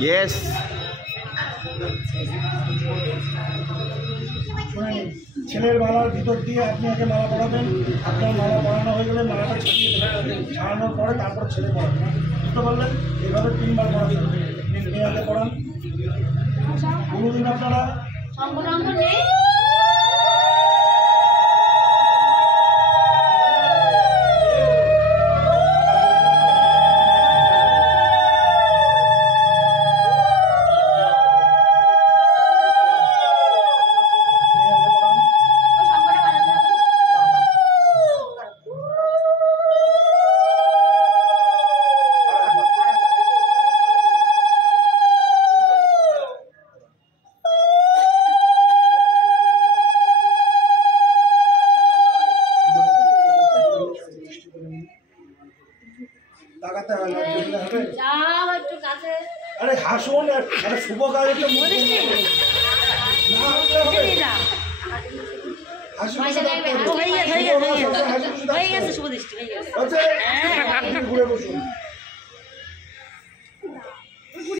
Yes. ছেলের মালার ভিতর দিয়ে আপনি আগে মালা পড়াবেন, আপনার মালা পড়ানো হয়ে গেলে মালাটা ছাড়ানোর পরে তারপর ছেলে পড়াবেন, বুঝতে পারলেন? এইভাবে 3 বার পড়াবেন। মেয়ে আগে পড়ান। কোনোদিন আপনারা লাগাতে হবে। আরে হাসুন, আরে শুভ কাজ একটা ঘুরে বসুন।